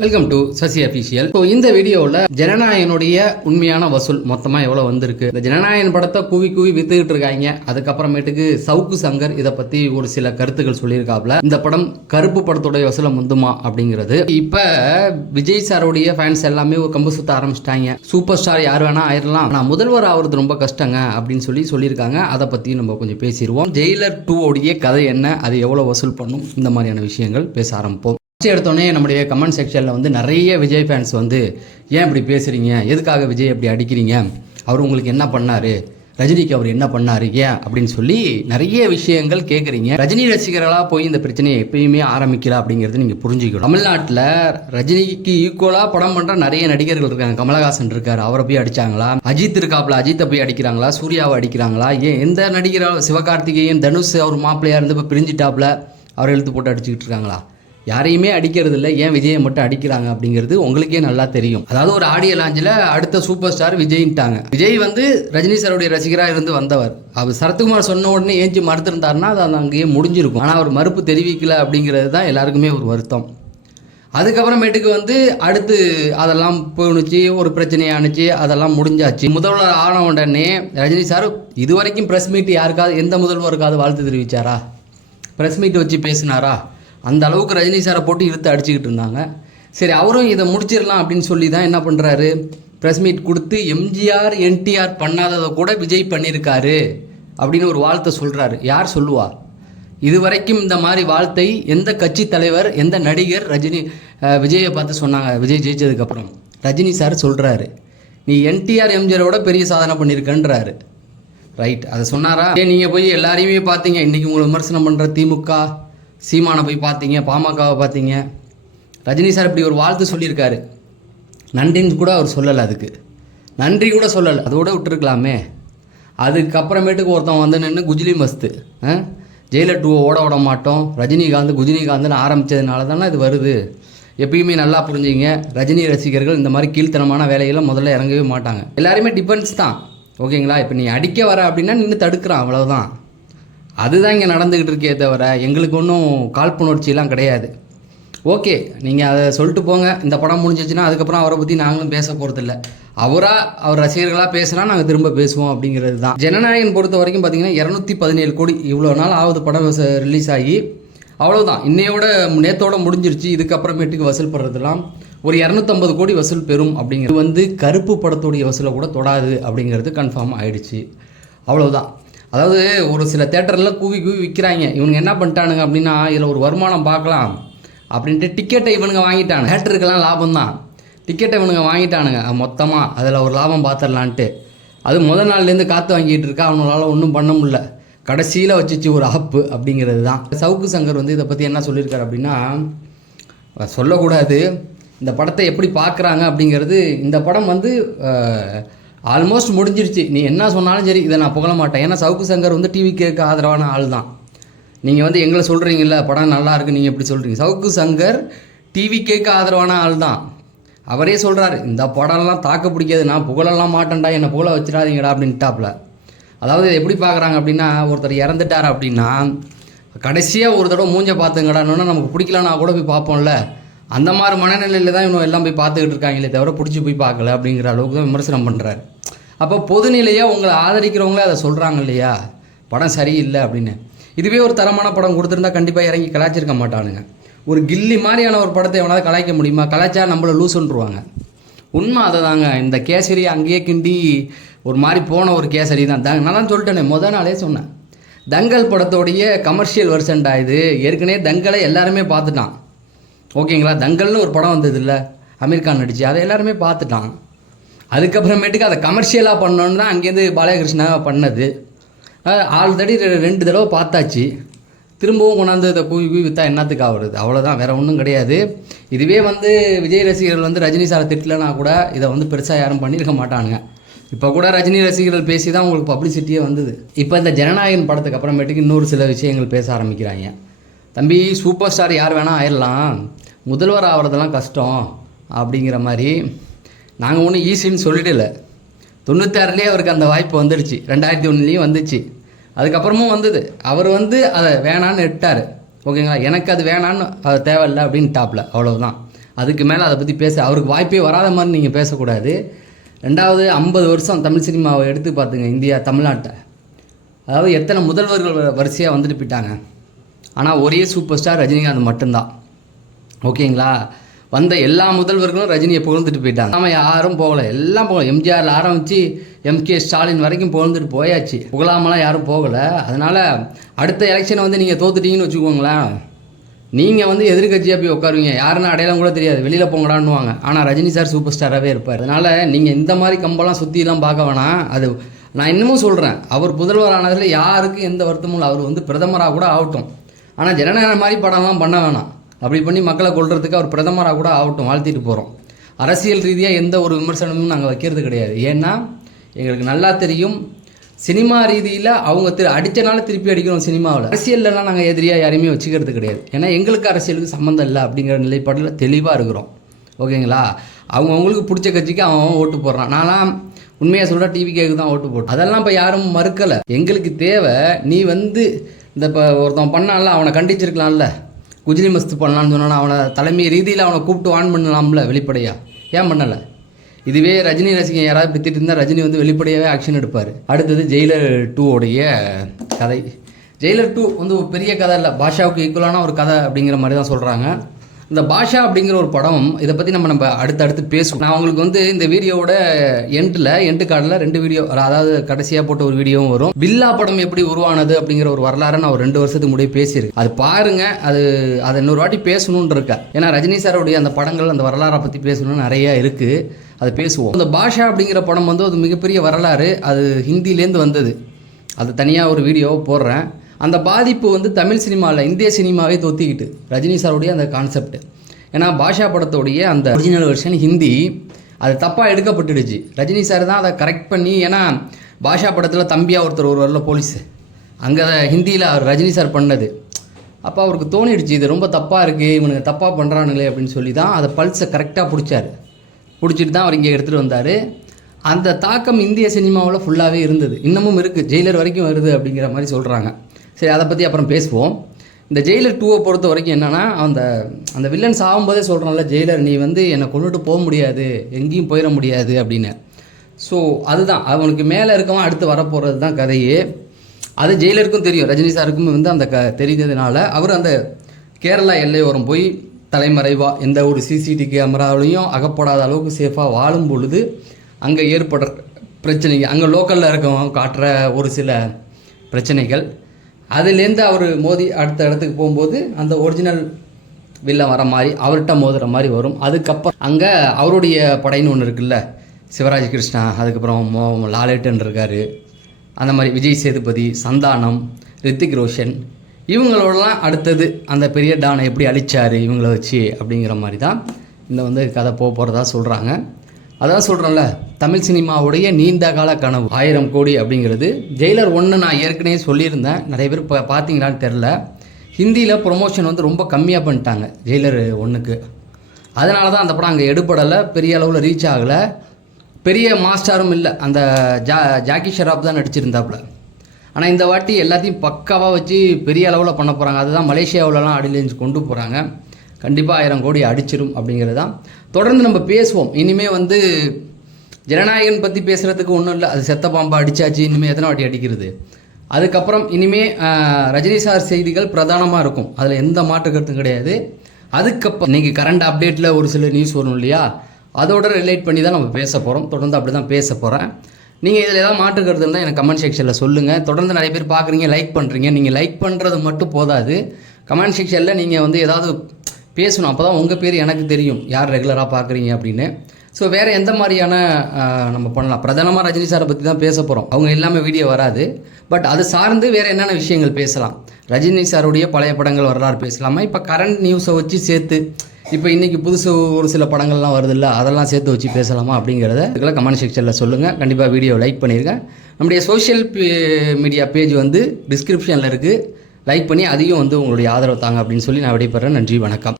Welcome to Sasi official. So இந்த வீடியோவில் ஜனநாயகனுடைய உண்மையான வசூல் மொத்தமாக எவ்வளோ வந்திருக்கு, இந்த ஜனநாயகன் படத்தை கூவி கூவி வித்துக்கிட்டு இருக்காங்க. அதுக்கப்புறமேட்டுக்கு சவுக்கு சங்கர் இதை பற்றி ஒரு சில கருத்துக்கள் சொல்லியிருக்காப்ல. இந்த படம் கருப்பு படத்துடைய வசூலை முந்துமா அப்படிங்கிறது. இப்போ விஜய் சாருடைய ஃபேன்ஸ் எல்லாமே ஒரு கம்பு சுத்த ஆரம்பிச்சிட்டாங்க. சூப்பர் ஸ்டார் யார் வேணா ஆயிடலாம், ஆனால் முதல்வர் ஆகிறது ரொம்ப கஷ்டங்க அப்படின்னு சொல்லியிருக்காங்க. அதை பற்றி நம்ம கொஞ்சம் பேசிடுவோம். ஜெயிலர் 2 உடைய கதை என்ன, அது எவ்வளோ வசூல் பண்ணும், இந்த மாதிரியான விஷயங்கள் பேச ஆரம்பிப்போம். எடுத்தோடனே நம்முடைய கமெண்ட் செக்ஷனில் வந்து நிறைய விஜய் ஃபேன்ஸ் வந்து ஏன் இப்படி பேசுகிறீங்க, எதுக்காக விஜய் அப்படி அடிக்கிறீங்க, அவர் உங்களுக்கு என்ன பண்ணார், ரஜினிக்கு அவர் என்ன பண்ணார் ஏன் அப்படின்னு சொல்லி நிறைய விஷயங்கள் கேட்குறீங்க. ரஜினி ரசிகர்களாக போய் இந்த பிரச்சனையை எப்பயுமே ஆரம்பிக்கல அப்படிங்கிறது நீங்கள் புரிஞ்சுக்கணும். தமிழ்நாட்டில் ரஜினிக்கு ஈக்குவலாக படம் பண்ணுற நிறைய நடிகர்கள் இருக்காங்க. கமலஹாசன் இருக்கார், அவரை போய் அடித்தாங்களா? அஜித் இருக்காப்புல, அஜித்தை போய் அடிக்கிறாங்களா? சூர்யாவை அடிக்கிறாங்களா? ஏன் எந்த நடிகரால்? சிவகார்த்திகேயன், தனுஷ் அவர் மாப்பிள்ளையாக இருந்து இப்போ பிரிஞ்சிட்டாப்புல, அவர் எழுத்து போட்டு அடிச்சுக்கிட்டு இருக்காங்களா? யாரையுமே அடிக்கிறது இல்லை. ஏன் விஜயை மட்டும் அடிக்கிறாங்க அப்படிங்கிறது உங்களுக்கே நல்லா தெரியும். அதாவது ஒரு ஆடியோ லாஞ்சில் அடுத்த சூப்பர் ஸ்டார் விஜய்ன்ட்டாங்க. விஜய் வந்து ரஜினி சாருடைய ரசிகராக இருந்து வந்தவர். அவர் சரத்குமார் சொன்ன உடனே ஏஞ்சி மறுத்திருந்தாருன்னா அது அங்கேயே முடிஞ்சிருக்கும். ஆனால் அவர் மறுப்பு தெரிவிக்கல அப்படிங்கிறது தான் எல்லாருக்குமே ஒரு வருத்தம். அதுக்கப்புறமேட்டுக்கு வந்து அடுத்து அதெல்லாம் போணுச்சு, ஒரு பிரச்சனையானுச்சு, அதெல்லாம் முடிஞ்சாச்சு. முதல்வர் ஆன உடனே ரஜினி சார் இது வரைக்கும் ப்ரெஸ் மீட் யாருக்காவது எந்த முதல்வருக்காவது வாழ்த்து தெரிவித்தாரா? ப்ரெஸ் மீட் வச்சு பேசினாரா? அந்த அளவுக்கு ரஜினி சாரை போட்டு இழுத்து அடிச்சுக்கிட்டு இருந்தாங்க. சரி, அவரும் இதை முடிச்சிடலாம் அப்படின்னு சொல்லி தான் என்ன பண்ணுறாரு, ப்ரெஸ் மீட் கொடுத்து எம்ஜிஆர் என்டிஆர் பண்ணாததை கூட விஜய் பண்ணியிருக்காரு அப்படின்னு ஒரு வாழ்த்தை சொல்கிறாரு. யார் சொல்லுவா? இது வரைக்கும் இந்த மாதிரி வாழ்த்தை எந்த கட்சி தலைவர், எந்த நடிகர் விஜயை பார்த்து சொன்னாங்க? விஜய் ஜெயிச்சதுக்கப்புறம் ரஜினி சார் சொல்கிறாரு, நீ என்டிஆர் எம்ஜிஆரோட பெரிய சாதனை பண்ணியிருக்கன்றாரு. ரைட், அதை சொன்னாரா? நீங்கள் போய் எல்லாரையுமே பார்த்தீங்க. இன்றைக்கி உங்களை விமர்சனம் பண்ணுற திமுக சீமானை போய் பார்த்தீங்க, பாமகவை பார்த்தீங்க. ரஜினி சார் இப்படி ஒரு வாழ்த்து சொல்லியிருக்காரு. நன்றின்னு கூட அவர் சொல்லலை, அதுக்கு நன்றி கூட சொல்லலை, அதோட விட்டுருக்கலாமே. அதுக்கப்புறமேட்டுக்கு ஒருத்தன் வந்து நின்று குஜிலி மஸ்து ஜெயிலர் 2 ஓட விட மாட்டோம், குஜினிகாந்த்னு ஆரம்பித்ததுனால தானே இது வருது. எப்பயுமே நல்லா புரிஞ்சுங்க, ரஜினி ரசிகர்கள் இந்த மாதிரி கீழ்த்தனமான வேலையெல்லாம் முதல்ல இறங்கவே மாட்டாங்க. எல்லாருமே டிஃபென்ஸ் தான், ஓகேங்களா? இப்போ நீ அடிக்க வர அப்படின்னா நின்று தடுக்கிறான், அவ்வளோதான். அதுதான் இங்கே நடந்துக்கிட்டு இருக்கே தவிர எங்களுக்கு ஒன்றும் காழ்ப்புணர்ச்சியெல்லாம் கிடையாது. ஓகே, நீங்கள் அதை சொல்லிட்டு போங்க. இந்த படம் முடிஞ்சிச்சுன்னா அதுக்கப்புறம் அவரை பற்றி நாங்களும் பேச போகிறதில்ல. அவர் ரசிகர்களாக பேசுனா நாங்கள் திரும்ப பேசுவோம் அப்படிங்கிறது தான். ஜனநாயகன் பொறுத்த வரைக்கும் பார்த்தீங்கன்னா 217 கோடி இவ்வளோ நாள் ஆகுது படம் ரிலீஸ் ஆகி. அவ்வளோதான், இன்னையோட நேத்தோட முடிஞ்சிருச்சு. இதுக்கப்புறமேட்டுக்கு வசூல் பண்ணுறதுலாம் ஒரு 250 கோடி வசூல் பெறும் அப்படிங்கிறது வந்து கருப்பு படத்துடைய வசூலை கூட தொடாது அப்படிங்கிறது கன்ஃபார்ம் ஆகிடுச்சு. அவ்வளோதான். அதாவது ஒரு சில தேட்டரில் கூவி விற்கிறாங்க. இவனுங்க என்ன பண்ணிட்டானுங்க அப்படின்னா, இதில் ஒரு வருமானம் பார்க்கலாம் அப்படின்ட்டு டிக்கெட்டை இவனுங்க வாங்கிட்டானுங்க. தேட்டருக்கெல்லாம் லாபம் தான், டிக்கெட்டை இவனுங்க வாங்கிட்டானுங்க மொத்தமாக. அதில் ஒரு லாபம் பார்த்துடலான்ட்டு அது முதல் நாள்லேருந்து காற்று வாங்கிட்டு இருக்கா. அவங்களால ஒன்றும் பண்ண முடியல. கடைசியில் வச்சிச்சு ஒரு ஆப்பு அப்படிங்கிறது தான். சவுக்கு சங்கர் வந்து இதை பற்றி என்ன சொல்லியிருக்காரு அப்படின்னா, சொல்லக்கூடாது, இந்த படத்தை எப்படி பார்க்குறாங்க அப்படிங்கிறது. இந்த படம் வந்து ஆல்மோஸ்ட் முடிஞ்சிருச்சு. நீ என்ன சொன்னாலும் சரி, இதை நான் புகழ மாட்டேன். ஏன்னா சவுக்கு சங்கர் வந்து டிவிக்கு ஆதரவான ஆள் தான். நீங்கள் வந்து எங்களை சொல்கிறீங்கள படம் நல்லா இருக்குது, நீங்கள் எப்படி சொல்கிறீங்க? சவுக்கு சங்கர் டிவிக்கு ஆதரவான ஆள் தான். அவரே சொல்கிறாரு, இந்த படம்லாம் தாக்க பிடிக்காது, நான் புகழெல்லாம் மாட்டேன்டா, என்னை புகழ வச்சிடாதீங்கடா அப்படின்ட்டாப்புல. அதாவது எப்படி பார்க்குறாங்க அப்படின்னா, ஒருத்தர் இறந்துட்டார் அப்படின்னா கடைசியாக ஒரு தடவை மூஞ்ச பார்த்துங்கடான்னு நமக்கு பிடிக்கலன்னா கூட போய் பார்ப்போம்ல. அந்த மாதிரி மனநிலையில் தான் இவங்க எல்லாம் போய் பார்த்துக்கிட்டு இருக்காங்களே தவிர பிடிச்சி போய் பார்க்கல அப்படிங்கிற அளவுக்கு தான் விமர்சனம் பண்ணுறாரு. அப்போ பொதுநிலையாக உங்களை ஆதரிக்கிறவங்களே அதை சொல்கிறாங்க இல்லையா, படம் சரியில்லை அப்படின்னு. இதுவே ஒரு தரமான படம் கொடுத்துருந்தா கண்டிப்பாக இறங்கி கலாய்ச்சிருக்க மாட்டானுங்க. ஒரு கில்லி மாதிரியான ஒரு படத்தை எவனாவது கலாய்க்க முடியுமா? கலாய்ச்சா நம்மளை லூசுன்றுவாங்க. உண்மை அதை தாங்க. இந்த கேசரி அங்கேயே கிண்டி ஒரு மாதிரி போன ஒரு கேசரி தான். நான் தான் சொல்லிட்டேனே, முதல் நாளே சொன்னேன், தங்கல் படத்தோடைய கமர்ஷியல் வெர்ஷன்டா இது. ஏற்கனவே தங்கலை எல்லாருமே பார்த்துட்டான், ஓகேங்களா? தங்கல்னு ஒரு படம் வந்தது இல்லை, அமீர் கான் நடிச்சு, அதை எல்லாருமே பார்த்துட்டான். அதுக்கப்புறமேட்டுக்கு அதை கமர்ஷியலாக பண்ணோன்னு தான் அங்கேருந்து பாலகிருஷ்ணா பண்ணது. ஆல்ரெடி 2 தடவை பார்த்தாச்சு. திரும்பவும் கொண்டாந்து இதை கூவி விற்றா என்னத்துக்கு ஆகுறது? அவ்வளோதான், வேறு ஒன்றும் கிடையாது. இதுவே வந்து விஜய் ரசிகர்கள் வந்து ரஜினி சாரை திட்டலைன்னா கூட இதை வந்து பெருசாக யாரும் பண்ணியிருக்க மாட்டானுங்க. இப்போ கூட ரஜினி ரசிகர்கள் பேசி தான் உங்களுக்கு பப்ளிசிட்டியே வந்தது. இப்போ இந்த ஜனநாயகன் படத்துக்கு அப்புறமேட்டுக்கு இன்னொரு சில விஷயங்கள் பேச ஆரம்பிக்கிறாங்க. தம்பி, சூப்பர் ஸ்டார் யார் வேணால் ஆயிடலாம், முதல்வர் ஆகிறதெல்லாம் கஷ்டம் அப்படிங்கிற மாதிரி. நாங்கள் ஒன்றும் ஈஸின்னு சொல்லிடல. 96லேயே அவருக்கு அந்த வாய்ப்பு வந்துடுச்சு, 2001லேயும் வந்துச்சு, அதுக்கப்புறமும் வந்தது. அவர் வந்து அதை வேணான்னு எட்டார், ஓகேங்களா? எனக்கு அது வேணான்னு அது தேவையில்லை அப்படின்னு டாப்பில், அவ்வளோதான். அதுக்கு மேலே அதை பற்றி பேச அவருக்கு வாய்ப்பே வராத மாதிரி நீங்கள் பேசக்கூடாது. ரெண்டாவது 50 வருஷம் தமிழ் சினிமாவை எடுத்து பார்த்துங்க, இந்தியா தமிழ்நாட்டை. அதாவது எத்தனை முதல்வர்கள் வரிசையாக வந்துட்டு போயிட்டாங்க. ஆனால் ஒரே சூப்பர் ஸ்டார் ரஜினிகாந்த் மட்டும்தான். ஓகேங்களா? வந்த எல்லா முதல்வர்களும் ரஜினியை புகழ்ந்துட்டு போயிட்டாங்க. நம்ம யாரும் போகலை, எல்லாம் போகல. எம்ஜிஆரில் ஆரம்பித்து MK ஸ்டாலின் வரைக்கும் புகழ்ந்துட்டு போயாச்சு. புகழாமலாம் யாரும் போகலை. அதனால் அடுத்த எலெக்ஷனை வந்து நீங்கள் தோத்துட்டீங்கன்னு வச்சுக்கோங்களேன், நீங்கள் வந்து எதிர்கட்சியாக போய் உட்காருவீங்க. யாருன்னா அடையாளம் கூட தெரியாது, வெளியில் போங்கடான்னுவாங்க. ஆனால் ரஜினி சார் சூப்பர் ஸ்டாராகவே இருப்பார். அதனால் நீங்கள் இந்த மாதிரி கம்பெல்லாம் சுற்றிலாம் பார்க்க வேணாம். அது நான் இன்னமும் சொல்கிறேன், அவர் புதல்வர் ஆனதில் யாருக்கும் எந்த வருத்தமும் இல்லை. அவர் வந்து பிரதமராக கூட ஆகட்டும். ஆனால் ஜனநாயகம் மாதிரி படம்லாம் பண்ண வேணாம். அப்படி பண்ணி மக்களை கொள்றதுக்கு அவர் பிரதமராக கூட ஆகட்டும், வாழ்த்திட்டு போகிறோம். அரசியல் ரீதியாக எந்த ஒரு விமர்சனமும் நாங்கள் வைக்கிறது கிடையாது. ஏன்னா எங்களுக்கு நல்லா தெரியும், சினிமா ரீதியில் அவங்க அடித்தனால திருப்பி அடிக்கிறோம். சினிமாவில் அரசியல்லாம் நாங்கள் எதிரியாக யாரையுமே வச்சுக்கிறது கிடையாது. ஏன்னா எங்களுக்கு அரசியலுக்கு சம்மந்தம் இல்லை அப்படிங்கிற நிலைப்பாட்டில் தெளிவாக இருக்கிறோம். ஓகேங்களா? அவங்களுக்கு பிடிச்ச கட்சிக்கு அவன் ஓட்டு போடுறான். நான்லாம் உண்மையாக சொல்கிற டிவிக்கு தான் ஓட்டு போட்டேன். அதெல்லாம் இப்போ யாரும் மறுக்கலை. எங்களுக்கு தேவை, நீ வந்து இந்த இப்போ ஒருத்தன் பண்ணான்ல, அவனை கண்டிச்சிருக்கலாம்ல. குஜிலி மஸ்து பண்ணலான்னு சொன்னான், அவனை தலைமை ரீதியில் அவனை கூப்பிட்டு வான் பண்ணலாம்ல வெளிப்படையாக. ஏன் பண்ணலை? இதுவே ரஜினி ரசிகன் யாராவது இப்படி திட்டு இருந்தால் ரஜினி வந்து வெளிப்படையாகவே ஆக்ஷன் எடுப்பார். அடுத்தது ஜெயிலர் 2 கதை. ஜெயிலர் 2 வந்து ஒரு பெரிய கதை இல்லை, பாஷாவுக்கு ஈக்குவலான ஒரு கதை அப்படிங்கிற மாதிரி தான் சொல்கிறாங்க. இந்த பாஷா அப்படிங்கிற ஒரு படம், இதை பற்றி நம்ம அடுத்தடுத்து பேசுவோம். நான் உங்களுக்கு வந்து இந்த வீடியோவோட எண்டு கார்டில் 2 வீடியோ, அதாவது கடைசியாக போட்ட ஒரு வீடியோவும் வரும். பில்லா படம் எப்படி உருவானது அப்படிங்கிற ஒரு வரலாறு நான் ஒரு 2 வருஷத்துக்கு முன்னாடி பேசியிருக்கேன். அது பாருங்க, அதை இன்னொரு வாட்டி பேசணும்னு இருக்கேன். ஏன்னா ரஜினி சாருடைய அந்த படங்கள், அந்த வரலாறை பற்றி பேசணும்னு நிறையா இருக்குது. அதை பேசுவோம். இந்த பாஷா அப்படிங்கிற படம் வந்து ஒரு மிகப்பெரிய வரலாறு. அது ஹிந்திலேருந்து வந்தது. அது தனியாக ஒரு வீடியோவை போடுறேன். அந்த பாதிப்பு வந்து தமிழ் சினிமாவில், இந்திய சினிமாவே தொத்திக்கிட்டு ரஜினி சாருடைய அந்த கான்செப்ட். ஏன்னா பாஷா படத்தோடைய அந்த ஒரிஜினல் வெர்ஷன் ஹிந்தி அது தப்பாக எடுக்கப்பட்டுடுச்சு. ரஜினி சார் தான் அதை கரெக்ட் பண்ணி, ஏன்னா பாஷா படத்தில் தம்பியாக ஒருத்தர் ஒரு வரல போலீஸு, அங்கே ஹிந்தியில் அவர் ரஜினி சார் பண்ணது. அப்போ அவருக்கு தோணிடுச்சு, இது ரொம்ப தப்பாக இருக்குது, இவனுக்கு தப்பாக பண்ணுறானுங்களே அப்படின்னு சொல்லி தான் அதை பல்ஸை கரெக்டாக பிடிச்சிட்டு தான் அவர் இங்கே எடுத்துகிட்டு வந்தார். அந்த தாக்கம் இந்திய சினிமாவில் ஃபுல்லாகவே இருந்தது, இன்னமும் இருக்குது. ஜெயிலர் வரைக்கும் வருது அப்படிங்கிற மாதிரி சொல்கிறாங்க. சரி, அதை பற்றி அப்புறம் பேசுவோம். இந்த ஜெயிலர் 2 பொறுத்த வரைக்கும் என்னென்னா, அந்த வில்லன்ஸ் ஆகும்போதே சொல்கிறான்ல, ஜெயிலர் நீ வந்து என்னை கொண்டுட்டு போக முடியாது, எங்கேயும் போயிட முடியாது அப்படின்னு. ஸோ அதுதான் அவனுக்கு மேலே இருக்கவன் அடுத்து வரப்போகிறது தான் கதையே. அது ஜெயிலருக்கும் தெரியும், ரஜினி சாருக்கும் வந்து அந்த தெரிஞ்சதுனால அவர் அந்த கேரளா எல்லையோரம் போய் தலைமறைவாக எந்த ஒரு CCTV கேமராவிலையும் அகப்படாத அளவுக்கு சேஃபாக வாழும் பொழுது அங்கே ஏற்படுற பிரச்சனைகள், அங்கே லோக்கலில் இருக்கவங்க காட்டுற ஒரு சில பிரச்சனைகள், அதுலேருந்து அவர் மோதி அடுத்த இடத்துக்கு போகும்போது அந்த ஒரிஜினல் வில்லன் வர மாதிரி அவர்கிட்ட மோதுற மாதிரி வரும். அதுக்கப்புறம் அங்கே அவருடைய படைன்னு ஒன்று இருக்குல்ல, சிவராஜ் கிருஷ்ணா, அதுக்கப்புறம் லாலேட்டன் இருக்கார், அந்த மாதிரி விஜய் சேதுபதி, சந்தானம், ரித்திக் ரோஷன், இவங்களோடலாம் அடுத்தது அந்த பெரிய டானை எப்படி அழிச்சார் இவங்கள வச்சு அப்படிங்கிற மாதிரி தான் இந்த வந்து கதை போகிறதா சொல்கிறாங்க. அதான் சொல்கிறேன்ல, தமிழ் சினிமாவுடைய நீண்ட கால கனவு 1000 கோடி அப்படிங்கிறது. ஜெயிலர் 1 நான் ஏற்கனவே சொல்லியிருந்தேன், நிறைய பேர் பார்த்தீங்களான்னு தெரில. ஹிந்தியில் ப்ரொமோஷன் வந்து ரொம்ப கம்மியாக பண்ணிட்டாங்க ஜெயிலர் 1க்கு. அதனால தான் அந்த படம் அங்கே எடுப்படலை, பெரிய அளவில் ரீச் ஆகலை, பெரிய மாஸ்டரும் இல்லை. அந்த ஜாக்கி ஷெராப் தான் நடிச்சிருந்தாப்புல. ஆனால் இந்த வாட்டி எல்லாத்தையும் பக்காவாக வச்சு பெரிய அளவில் பண்ண போகிறாங்க. அதுதான் மலேசியாவிலலாம் ஆடியன்ஸ் கொண்டு போகிறாங்க. கண்டிப்பாக 1000 கோடி அடிச்சிடும் அப்படிங்கிறது தான். தொடர்ந்து நம்ம பேசுவோம். இனிமேல் வந்து ஜனநாயகன் பற்றி பேசுகிறதுக்கு ஒன்றும் இல்லை, அது செத்த பாம்பா அடித்தாச்சு, இனிமேல் எத்தனை வாட்டி அடிக்கிறது. அதுக்கப்புறம் இனிமேல் ரஜினி சார் செய்திகள் பிரதானமாக இருக்கும், அதில் எந்த மாற்று கருத்தும் கிடையாது. அதுக்கப்புறம் இன்றைக்கி கரண்ட் அப்டேட்டில் ஒரு சில நியூஸ் வரும் இல்லையா, அதோட ரிலேட் பண்ணி தான் நம்ம பேச போகிறோம். தொடர்ந்து அப்படி தான் பேச போகிறேன். நீங்கள் இதில் ஏதாவது மாற்று கருத்து இருந்தால் எனக்கு கமெண்ட் செக்ஷனில் சொல்லுங்கள். தொடர்ந்து நிறைய பேர் பார்க்குறீங்க, லைக் பண்ணுறீங்க. நீங்கள் லைக் பண்ணுறது மட்டும் போதாது, கமெண்ட் செக்ஷனில் நீங்கள் வந்து ஏதாவது பேசணும். அப்போ தான் உங்கள் பேர் எனக்கு தெரியும், யார் ரெகுலராக பார்க்குறீங்க அப்படின்னு. ஸோ வேறு எந்த மாதிரியான நம்ம பண்ணலாம், பிரதானமாக ரஜினி சாரை பற்றி தான் பேச போகிறோம். அவங்க எல்லாமே வீடியோ வராது, பட் அது சார்ந்து வேறு என்னென்ன விஷயங்கள் பேசலாம். ரஜினி சாருடைய பழைய படங்கள் வரலாறு பேசலாமா, இப்போ கரண்ட் நியூஸை வச்சு சேர்த்து, இப்போ இன்றைக்கி புதுசு ஒரு சில படங்கள்லாம் வருதில்ல, அதெல்லாம் சேர்த்து வச்சு பேசலாமா அப்படிங்கிறத இதுக்கெல்லாம் கமெண்ட் செக்ஷனில் சொல்லுங்கள். கண்டிப்பாக வீடியோ லைக் பண்ணியிருக்கேன். நம்முடைய சோஷியல் மீடியா பேஜ் வந்து டிஸ்கிரிப்ஷனில் இருக்குது, லைக் பண்ணி அதையும் வந்து உங்களுடைய ஆதரவு தாங்க அப்படின்னு சொல்லி நான் விடைபெறேன். நன்றி, வணக்கம்.